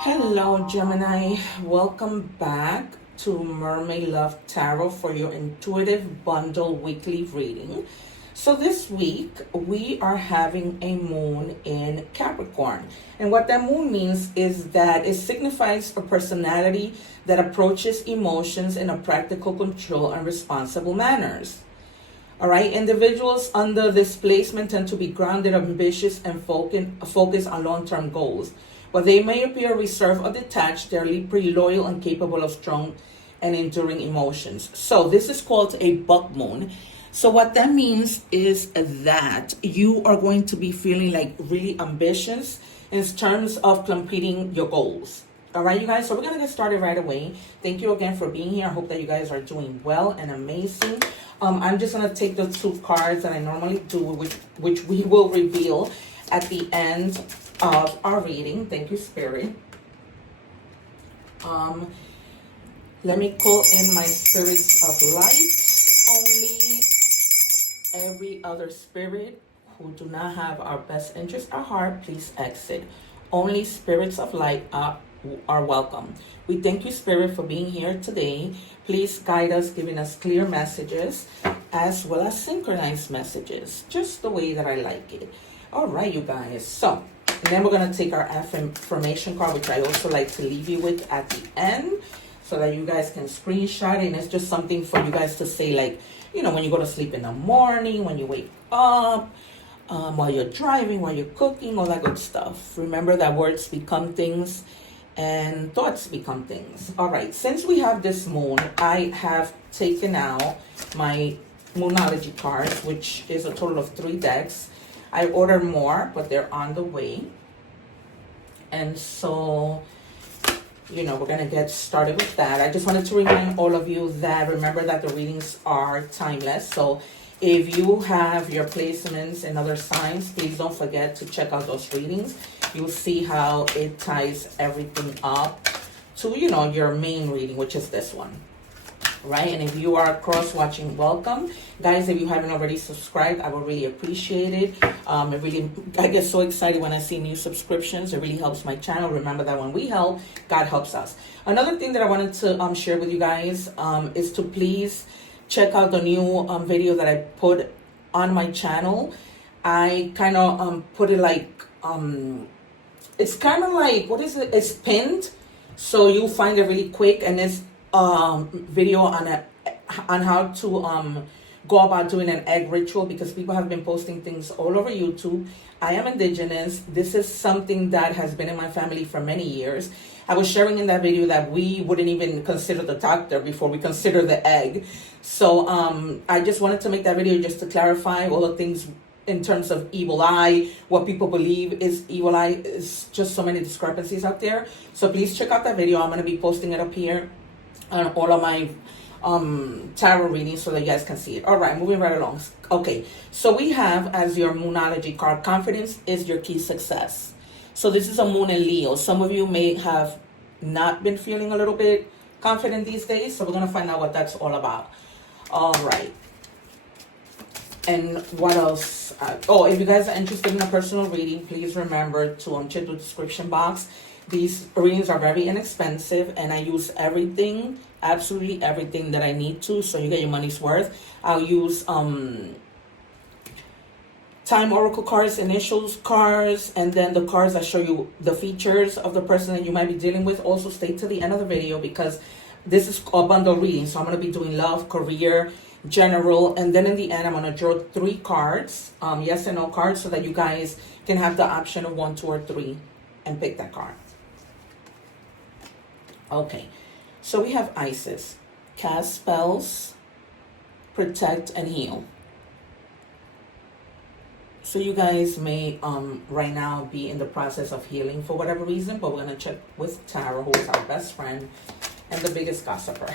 Hello, Gemini. Welcome back to Mermaid Love Tarot for your intuitive bundle weekly reading. So this week we are having a moon in Capricorn. And what that moon means is that it signifies a personality that approaches emotions in a practical, control, and responsible manners. All right, individuals under this placement tend to be grounded, ambitious, and focus on long-term goals. While they may appear reserved or detached, they're pretty loyal and capable of strong and enduring emotions. So this is called a buck moon. So what that means is that you are going to be feeling like really ambitious in terms of completing your goals. All right, you guys, so we're going to get started right away. Thank you again for being here. I hope that you guys are doing well and amazing. I'm just going to take the two cards that I normally do, which we will reveal at the end of our reading. Thank you, Spirit. Let me call in my spirits of light. Only every other spirit who do not have our best interest at heart, please exit. Only spirits of light are welcome. We thank you, Spirit, for being here today. Please guide us, giving us clear messages as well as synchronized messages, just the way that I like it. All right, you guys. So, and then we're going to take our affirmation card, which I also like to leave you with at the end so that you guys can screenshot it. And it's just something for you guys to say, like, you know, when you go to sleep in the morning, when you wake up, while you're driving, while you're cooking, all that good stuff. Remember that words become things and thoughts become things. All right, since we have this moon, I have taken out my Moonology cards, which is a total of 3 decks. I ordered more, but they're on the way. And so, you know, we're going to get started with that. I just wanted to remind all of you that remember that the readings are timeless. So if you have your placements in other signs, please don't forget to check out those readings. You'll see how it ties everything up to, you know, your main reading, which is this one. Right? And if you are cross-watching, welcome. Guys, if you haven't already subscribed, I would really appreciate it. I get so excited when I see new subscriptions. It really helps my channel. Remember that when we help, God helps us. Another thing that I wanted to share with you guys is to please check out the new video that I put on my channel. I kind of put it like, it's kind of like, what is it? It's pinned. So you'll find it really quick. And it's video on how to go about doing an egg ritual, because people have been posting things all over YouTube. I am indigenous. This is something that has been in my family for many years. I was sharing in that video that we wouldn't even consider the doctor before we consider the egg. So I just wanted to make that video just to clarify all the things in terms of evil eye, what people believe is evil eye. Is just so many discrepancies out there. So please check out that video. I'm going to be posting it up here on all of my tarot readings so that you guys can see it. All right, moving right along. Okay, so we have as your Moonology card, confidence is your key success. So this is a moon in Leo. Some of you may have not been feeling a little bit confident these days, so we're going to find out what that's all about. All right. And what else? If you guys are interested in a personal reading, please remember to check the description box. These readings are very inexpensive, and I use everything, absolutely everything that I need to, so you get your money's worth. I'll use time oracle cards, initials cards, and then the cards that show you the features of the person that you might be dealing with. Also stay to the end of the video because this is a bundle reading. So I'm going to be doing love, career, general, and then in the end I'm going to draw 3 cards, yes and no cards, so that you guys can have the option of 1, 2, or 3 and pick that card. Okay, so we have Isis. Cast spells, protect, and heal. So you guys may right now be in the process of healing for whatever reason, but we're going to check with Tara, who is our best friend and the biggest gossiper.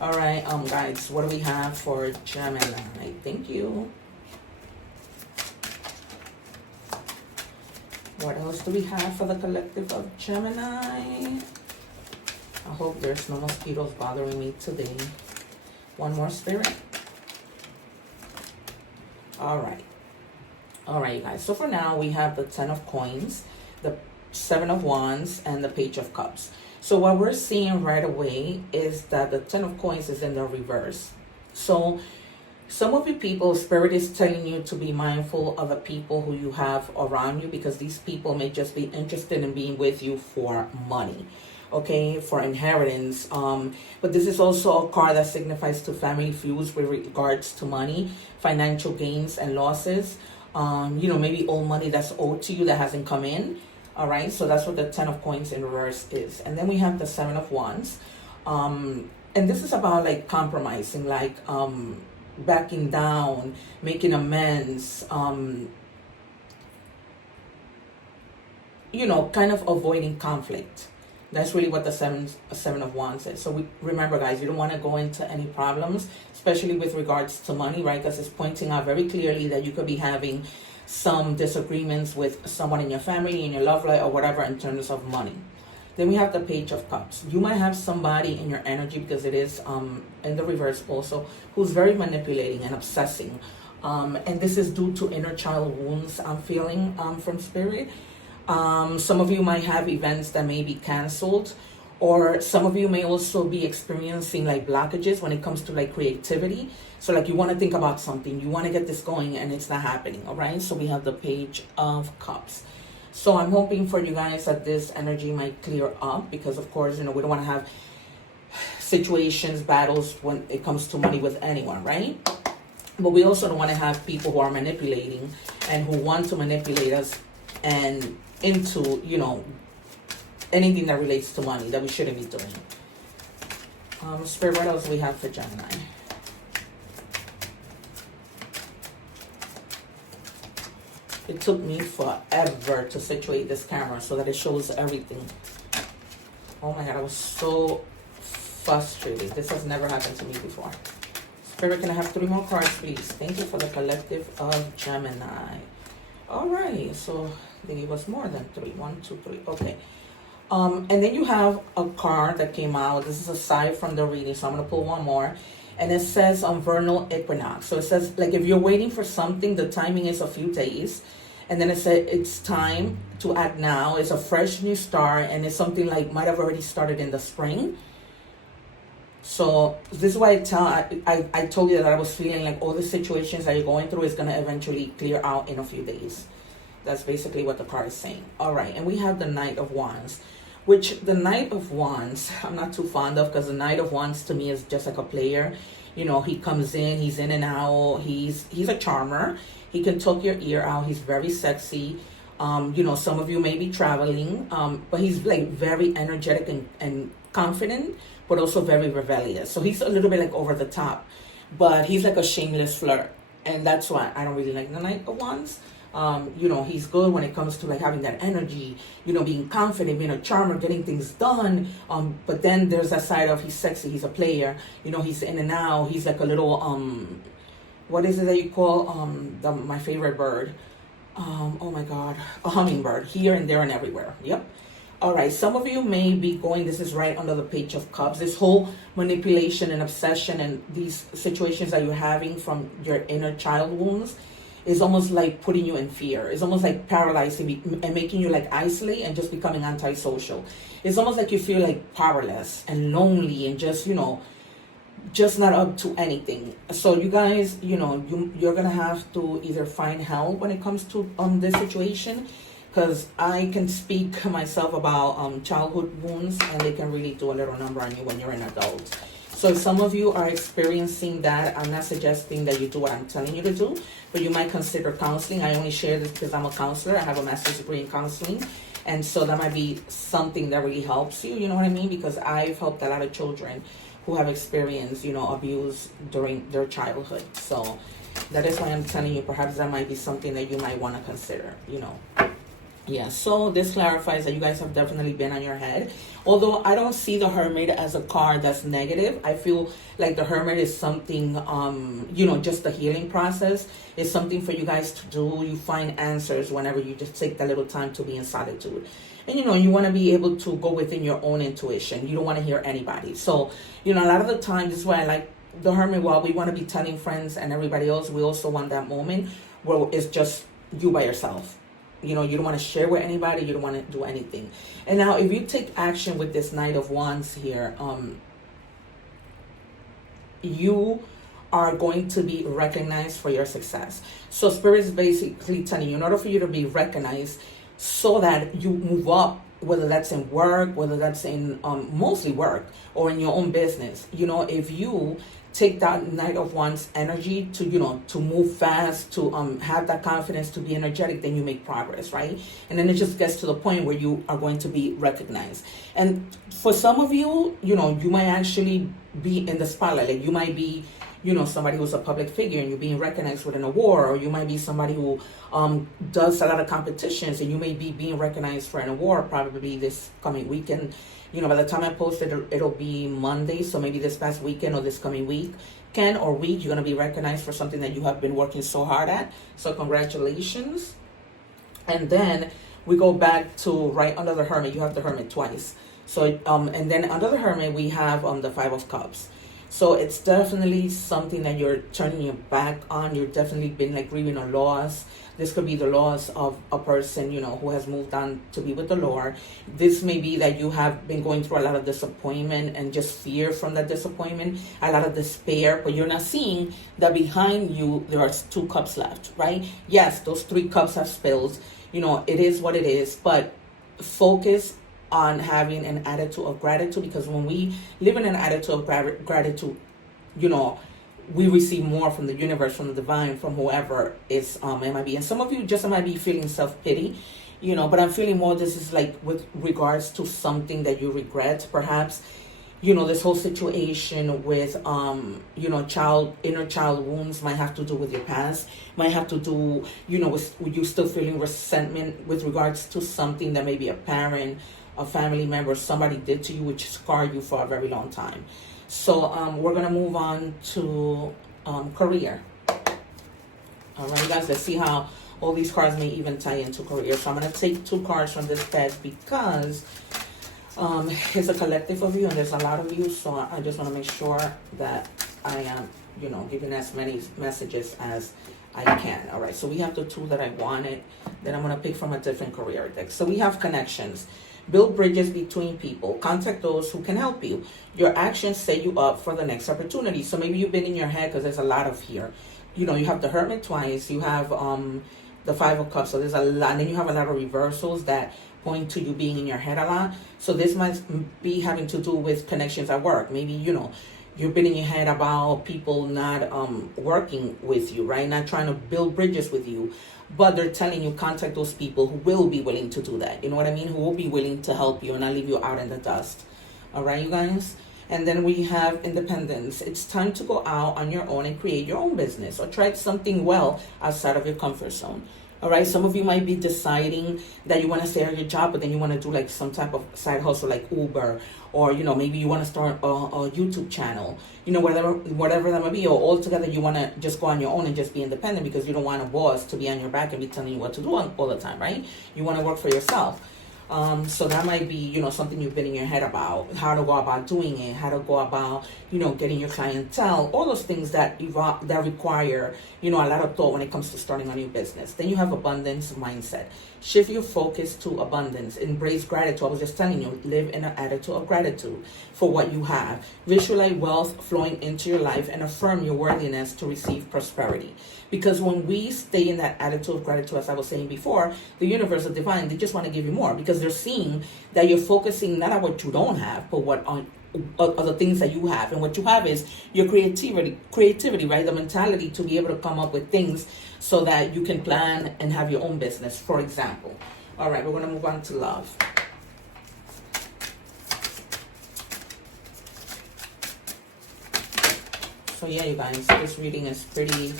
All right, guys, what do we have for Gemini? Thank you. What else do we have for the collective of Gemini? I hope there's no mosquitoes bothering me today. One more, Spirit. All right. All right, you guys. So for now, we have the 10 of coins, the Seven of Wands, and the Page of Cups. So what we're seeing right away is that the Ten of Coins is in the reverse. So some of you people, Spirit is telling you to be mindful of the people who you have around you, because these people may just be interested in being with you for money, okay, for inheritance. But this is also a card that signifies to family feuds with regards to money, financial gains and losses. Maybe old money that's owed to you that hasn't come in. All right, so that's what the Ten of Coins in reverse is. And then we have the Seven of Wands. And this is about like compromising, like backing down, making amends, kind of avoiding conflict. That's really what the seven of Wands is. So remember, guys, you don't want to go into any problems, especially with regards to money, right? Because it's pointing out very clearly that you could be having some disagreements with someone in your family, in your love life, or whatever in terms of money. Then we have the Page of Cups. You might have somebody in your energy, because it is in the reverse also, who's very manipulating and obsessing. And this is due to inner child wounds I'm feeling from Spirit. Some of you might have events that may be canceled, or some of you may also be experiencing like blockages when it comes to like creativity. So like you want to think about something, you want to get this going, and it's not happening. All right, so we have the Page of Cups. So I'm hoping for you guys that this energy might clear up, because of course, we don't want to have situations, battles when it comes to money with anyone, right? But we also don't want to have people who are manipulating and who want to manipulate us and into, anything that relates to money that we shouldn't be doing. Spirit, what else we have for Gemini? It took me forever to situate this camera so that it shows everything. Oh my God, I was so frustrated. This has never happened to me before. Spirit, can I have 3 more cards, please? Thank you for the collective of Gemini. All right, so they gave us more than 3. 1, 2, 3. Okay. And then you have a card that came out. This is aside from the reading, so I'm going to pull one more. And it says vernal equinox. So it says, like, if you're waiting for something, the timing is a few days. And then it said it's time to act now. It's a fresh new start, and it's something like might have already started in the spring. So this is why I told you that I was feeling like all the situations that you're going through is going to eventually clear out in a few days. That's basically what the card is saying. All right, and we have the Knight of Wands, which the Knight of Wands I'm not too fond of, because the Knight of Wands to me is just like a player. He comes in, he's in and out. He's a charmer. He can talk your ear out. He's very sexy. Some of you may be traveling, but he's like very energetic and confident, but also very rebellious. So he's a little bit like over the top, but he's like a shameless flirt. And that's why I don't really like the Knight of Wands. He's good when it comes to like having that energy, being confident, being a charmer, getting things done. But then there's that side of he's sexy, he's a player, he's in and out. He's like a little, what is it that you call, my favorite bird? Oh my God, a hummingbird, here and there and everywhere. Yep. All right, some of you may be going, this is right under the Page of Cups, this whole manipulation and obsession and these situations that you're having from your inner child wounds is almost like putting you in fear. It's almost like paralyzing and making you like isolate and just becoming antisocial. It's almost like you feel like powerless and lonely and just, just not up to anything. So you guys, you're gonna have to either find help when it comes to this situation, because I can speak myself about childhood wounds, and they can really do a little number on you when you're an adult. So if some of you are experiencing that, I'm not suggesting that you do what I'm telling you to do, but you might consider counseling. I only share this because I'm a counselor. I have a master's degree in counseling. And so that might be something that really helps you, you know what I mean? Because I've helped a lot of children who have experienced, abuse during their childhood. So that is why I'm telling you, perhaps that might be something that you might want to consider, Yeah, so this clarifies that you guys have definitely been on your head. Although I don't see the Hermit as a card that's negative. I feel like the Hermit is something, just the healing process. It's something for you guys to do. You find answers whenever you just take that little time to be in solitude. And, you want to be able to go within your own intuition. You don't want to hear anybody. So, a lot of the time, this is why I like the Hermit. While we want to be telling friends and everybody else, we also want that moment where it's just you by yourself. you know, you don't want to share with anybody. You don't want to do anything. And now if you take action with this Knight of Wands here, you are going to be recognized for your success. So Spirit is basically telling you, in order for you to be recognized so that you move up, whether that's in work, whether that's in mostly work or in your own business, you know, if you take that Knight of Wands energy to, you know, to move fast, to have that confidence, to be energetic, then you make progress, right? And then it just gets to the point where you are going to be recognized. And for some of you, you know, you might actually be in the spotlight. Like you might be, you know, somebody who's a public figure and you're being recognized with an award, or you might be somebody who does a lot of competitions and you may be being recognized for an award probably this coming weekend. You know, by the time I post it, it'll be Monday. So maybe this past weekend or this coming week, you're going to be recognized for something that you have been working so hard at. So congratulations. And then we go back to right under the Hermit. You have the Hermit twice. So, and then under the Hermit, we have the Five of Cups. So it's definitely something that you're turning your back on. You've definitely been like grieving a loss. This could be the loss of a person, you know, who has moved on to be with the Lord. This may be that you have been going through a lot of disappointment and just fear from that disappointment, a lot of despair, but you're not seeing that behind you there are 2 cups left, right? Yes, those 3 cups have spilled. You know, it is what it is, but focus on having an attitude of gratitude, because when we live in an attitude of gratitude, you know, we receive more from the universe, from the divine, from whoever is MIB. And some of you just might be feeling self-pity, you know, but I'm feeling more this is like with regards to something that you regret, perhaps, you know, this whole situation with, you know, inner child wounds might have to do with your past, might have to do, you know, with you still feeling resentment with regards to something that maybe a parent, a family member, somebody did to you, which scarred you for a very long time. So we're going to move on to career. All right, guys, let's see how all these cards may even tie into career. So I'm going to take 2 cards from this deck because it's a collective of you and there's a lot of you. So I just want to make sure that I am, you know, giving as many messages as I can. All right, so we have the 2 that I wanted. Then I'm going to pick from a different career deck. So we have connections. Build bridges between people. Contact those who can help you. Your actions set you up for the next opportunity. So maybe you've been in your head because there's a lot of here. You know, you have the Hermit twice. You have the Five of Cups. So there's a lot. And then you have a lot of reversals that point to you being in your head a lot. So this might be having to do with connections at work. Maybe, you know, you've been in your head about people not working with you, right? Not trying to build bridges with you. But they're telling you contact those people who will be willing to do that. You know what I mean? Who will be willing to help you and not leave you out in the dust. All right, you guys? And then we have independence. It's time to go out on your own and create your own business or try something well outside of your comfort zone. All right, some of you might be deciding that you want to stay at your job, but then you want to do like some type of side hustle like Uber, or, you know, maybe you want to start a YouTube channel, you know, whatever that might be, or altogether you want to just go on your own and just be independent because you don't want a boss to be on your back and be telling you what to do all the time, right? You want to work for yourself. So that might be, you know, something you've been in your head about, how to go about doing it, how to go about, you know, getting your clientele, all those things that require, you know, a lot of thought when it comes to starting a new business. Then you have abundance mindset. Shift your focus to abundance. Embrace gratitude. I was just telling you, live in an attitude of gratitude for what you have. Visualize wealth flowing into your life and affirm your worthiness to receive prosperity. Because when we stay in that attitude of gratitude, as I was saying before, the universe, the divine, they just want to give you more because they're seeing that you're focusing not on what you don't have, but what on other things that you have. And what you have is your creativity, right? The mentality to be able to come up with things so that you can plan and have your own business, for example. All right, we're going to move on to love. So yeah, you guys, this reading is pretty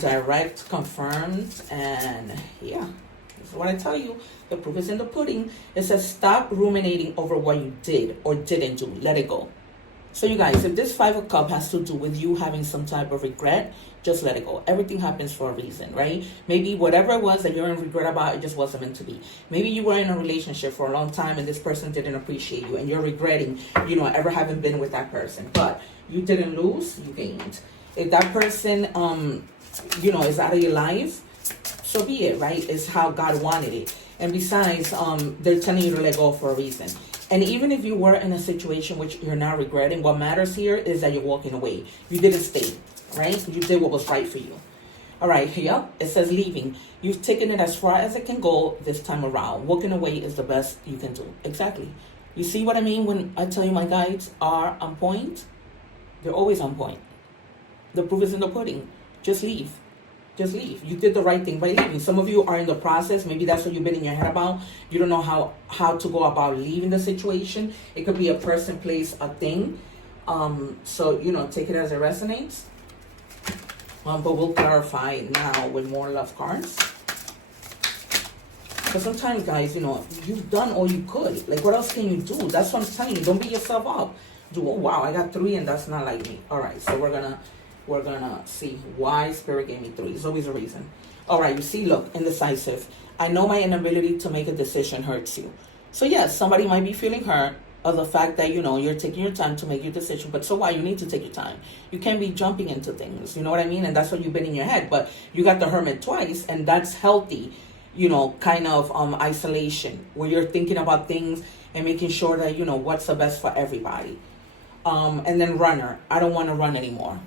direct, confirmed, and yeah, this is what I tell you. The proof is in the pudding. It says stop ruminating over what you did or didn't do. Let it go. So you guys, if this Five of Cups has to do with you having some type of regret, just let it go. Everything happens for a reason, right? Maybe whatever it was that you're in regret about, it just wasn't meant to be. Maybe you were in a relationship for a long time and this person didn't appreciate you and you're regretting, you know, ever having been with that person. But you didn't lose, you gained. If that person, you know, is out of your life, so be it, right? It's how God wanted it. And besides, they're telling you to let go for a reason. And even if you were in a situation which you're now regretting, what matters here is that you're walking away. You didn't stay, right? You did what was right for you. All right, here it says leaving. You've taken it as far as it can go this time around. Walking away is the best you can do. Exactly. You see what I mean when I tell you my guides are on point? They're always on point. The proof is in the pudding. Just leave. Just leave. You did the right thing by leaving. Some of you are in the process. Maybe that's what you've been in your head about. You don't know how to go about leaving the situation. It could be a person, place, a thing. So, take it as it resonates. But we'll clarify now with more love cards. Because sometimes, guys, you've done all you could. Like, what else can you do? That's what I'm telling you. Don't beat yourself up. Oh, wow, I got 3 and that's not like me. All right, so we're gonna see why Spirit gave me 3. There's always a reason. All right, you see, look, indecisive. I know my inability to make a decision hurts you. So yes, somebody might be feeling hurt of the fact that, you're taking your time to make your decision. But so why? You need to take your time. You can't be jumping into things. You know what I mean? And that's what you've been in your head. But you got the Hermit twice, and that's healthy, kind of isolation, where you're thinking about things and making sure that, what's the best for everybody. And then runner. I don't want to run anymore.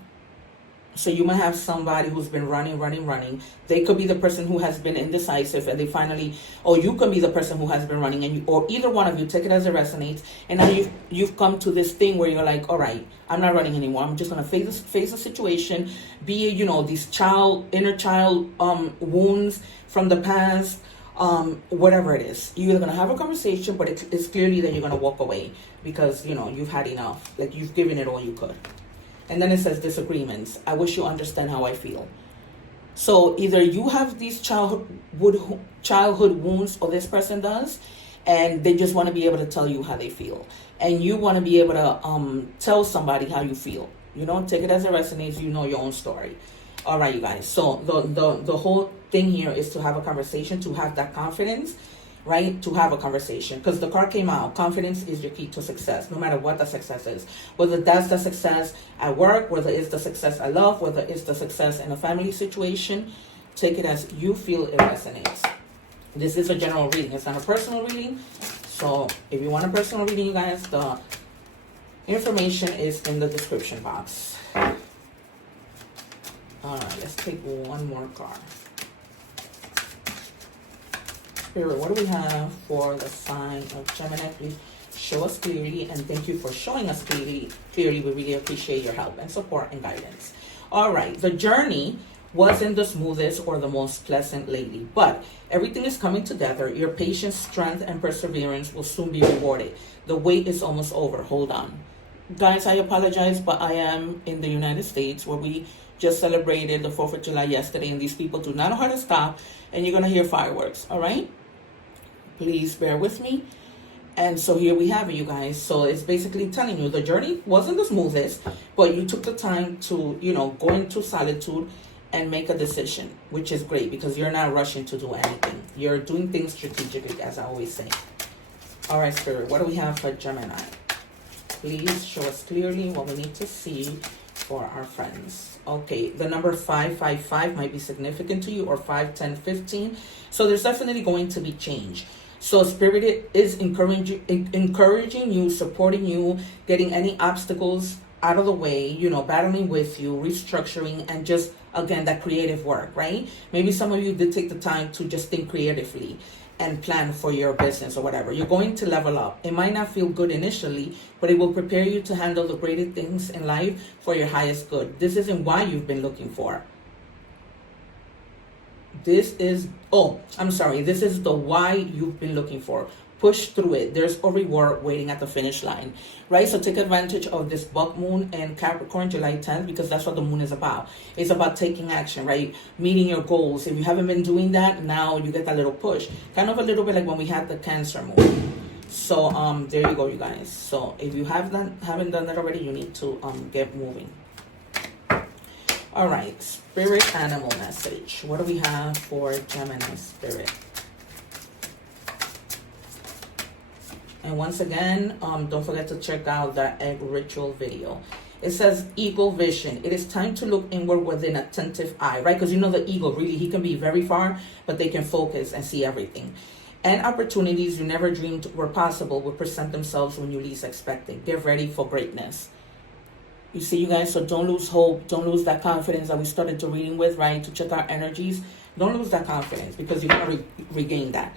So you might have somebody who's been running. They could be the person who has been indecisive, and they finally, or you could be the person who has been running, and or either one of you, take it as it resonates. And now you've come to this thing where you're like, all right, I'm not running anymore. I'm just gonna face the situation. Be it, these inner child wounds from the past, whatever it is. You're either gonna have a conversation, but it's clearly that you're gonna walk away because you've had enough. Like, you've given it all you could. And then it says disagreements. I wish you understand how I feel. So either you have these childhood wounds, or this person does, and they just want to be able to tell you how they feel. And you want to be able to tell somebody how you feel. Take it as it resonates. Your own story. All right, you guys. So the whole thing here is to have a conversation, to have that confidence, right? To have a conversation. Because the card came out. Confidence is your key to success, no matter what the success is. Whether that's the success at work, whether it's the success at love, whether it's the success in a family situation, take it as you feel it resonates. This is a general reading. It's not a personal reading. So if you want a personal reading, you guys, the information is in the description box. All right, let's take one more card. Spirit, what do we have for the sign of Gemini? Please show us clearly, and thank you for showing us clearly. We really appreciate your help and support and guidance. All right, the journey wasn't the smoothest or the most pleasant lately, but everything is coming together. Your patience, strength, and perseverance will soon be rewarded. The wait is almost over. Hold on. Guys, I apologize, but I am in the United States, where we just celebrated the 4th of July yesterday, and these people do not know how to stop, and you're going to hear fireworks, all right? Please bear with me. And so here we have it, you guys. So it's basically telling you the journey wasn't the smoothest, but you took the time to, go into solitude and make a decision, which is great because you're not rushing to do anything. You're doing things strategically, as I always say. All right, Spirit, what do we have for Gemini? Please show us clearly what we need to see for our friends. Okay, the number 555 might be significant to you, or 5, 10, 15. So there's definitely going to be change. So Spirit is encouraging you, supporting you, getting any obstacles out of the way, battling with you, restructuring, and just, again, that creative work, right? Maybe some of you did take the time to just think creatively and plan for your business or whatever. You're going to level up. It might not feel good initially, but it will prepare you to handle the greater things in life for your highest good. This isn't why you've been looking for. This is the why you've been looking for. Push through it. There's a reward waiting at the finish line, right? So take advantage of this buck moon and Capricorn, July 10th, because that's what the moon is about. It's about taking action, right? Meeting your goals. If you haven't been doing that, now you get that little push. Kind of a little bit like when we had the Cancer moon. So there you go, you guys. So if you haven't done that already, you need to get moving. All right, Spirit animal message. What do we have for Gemini Spirit? And once again, don't forget to check out the egg ritual video. It says eagle vision. It is time to look inward with an attentive eye, right? Because you know the eagle, really, he can be very far, but they can focus and see everything. And opportunities you never dreamed were possible will present themselves when you least expect it. Get ready for greatness. You see, you guys, so don't lose hope. Don't lose that confidence that we started to reading with, right? To check our energies. Don't lose that confidence, because you're going to regain that.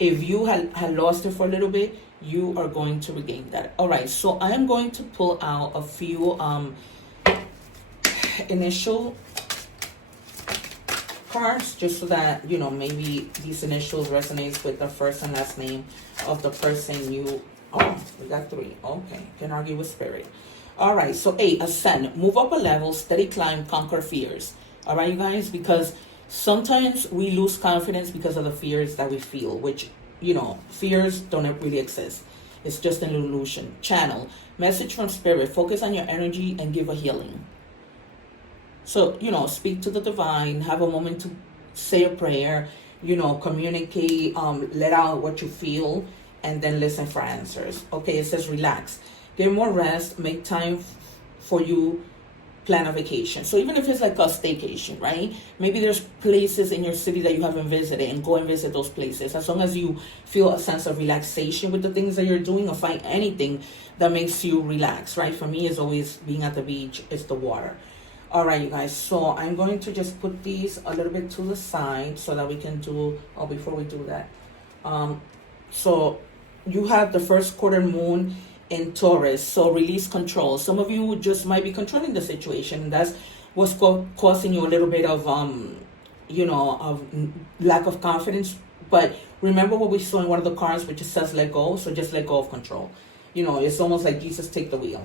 If you had lost it for a little bit, you are going to regain that. All right, so I am going to pull out a few initial cards, just so that, you know, maybe these initials resonates with the first and last name of the person you... Oh, we got 3. Okay, can argue with spirit. All right, so A, ascend, move up a level, steady climb, conquer fears. All right, you guys, because sometimes we lose confidence because of the fears that we feel, which, you know, fears don't really exist. It's just an illusion. Channel, message from spirit, focus on your energy and give a healing. So, you know, speak to the divine, have a moment to say a prayer, you know, communicate, let out what you feel, and then listen for answers. Okay, it says relax. Get more rest, make time for you, plan a vacation. So even if it's like a staycation, right? Maybe there's places in your city that you haven't visited, and go and visit those places. As long as you feel a sense of relaxation with the things that you're doing, or find anything that makes you relax, right? For me, it's always being at the beach, it's the water. All right, you guys, so I'm going to just put these a little bit to the side so that we can do, oh, before we do that. So you have the first quarter moon in Taurus, so release control. Some of you just might be controlling the situation. That's what's causing you a little bit of, you know, of lack of confidence. But remember what we saw in one of the cards, which says let go. So just let go of control. You know, it's almost like Jesus, take the wheel.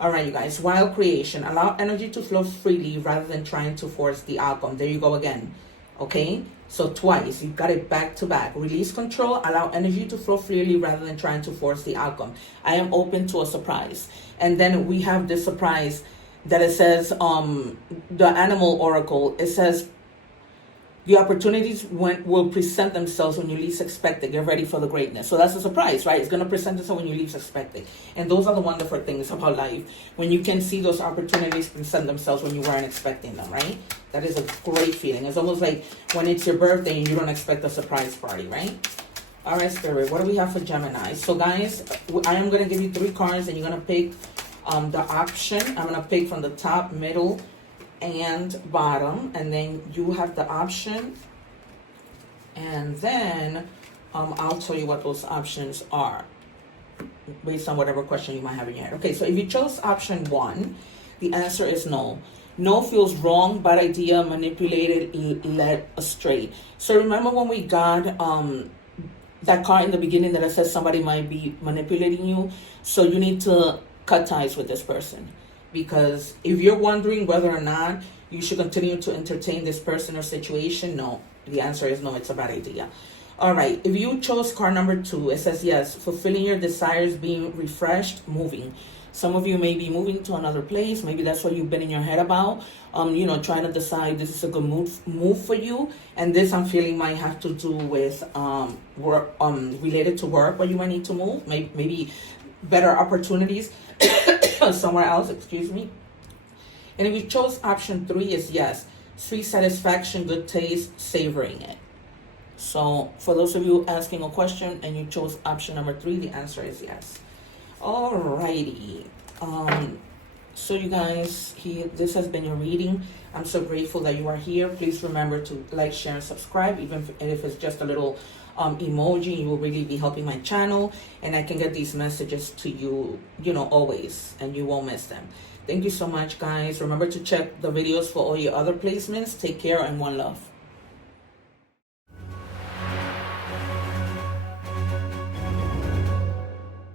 All right, you guys, wild creation. Allow energy to flow freely rather than trying to force the outcome. There you go again. Okay, so twice, you got it back to back. Release control, allow energy to flow freely rather than trying to force the outcome. I am open to a surprise. And then we have this surprise that it says, the animal oracle, it says, the opportunities will present themselves when you least expect it. Get ready for the greatness. So that's a surprise, right? It's going to present itself when you least expect it. And those are the wonderful things about life. When you can see those opportunities present themselves when you weren't expecting them, right? That is a great feeling. It's almost like when it's your birthday and you don't expect a surprise party, right? All right, Spirit, what do we have for Gemini? So, guys, I am going to give you 3 cards, and you're going to pick the option. I'm going to pick from the top, middle, and bottom, and then you have the option, and then I'll tell you what those options are based on whatever question you might have in your head. Okay, so if you chose option 1, the answer is no. No feels wrong, bad idea, manipulated, led astray. So remember when we got that card in the beginning that says somebody might be manipulating you? So you need to cut ties with this person. Because if you're wondering whether or not you should continue to entertain this person or situation, no. The answer is no, it's a bad idea. All right, if you chose card number 2, it says yes, fulfilling your desires, being refreshed, moving. Some of you may be moving to another place. Maybe that's what you've been in your head about. You know, trying to decide this is a good move for you. And this I'm feeling might have to do with work, related to work, where you might need to move. Maybe better opportunities somewhere else, excuse me. And if you chose option 3, is yes, sweet satisfaction, good taste, savoring it. So for those of you asking a question and you chose option number 3, the answer is yes. Alrighty. So you guys, this has been your reading. I'm so grateful that you are here. Please remember to like, share, and subscribe, even if it's just a little emoji. You will really be helping my channel, and I can get these messages to you, you know, always, and you won't miss them. Thank you so much, guys. Remember to check the videos for all your other placements. Take care, and one love.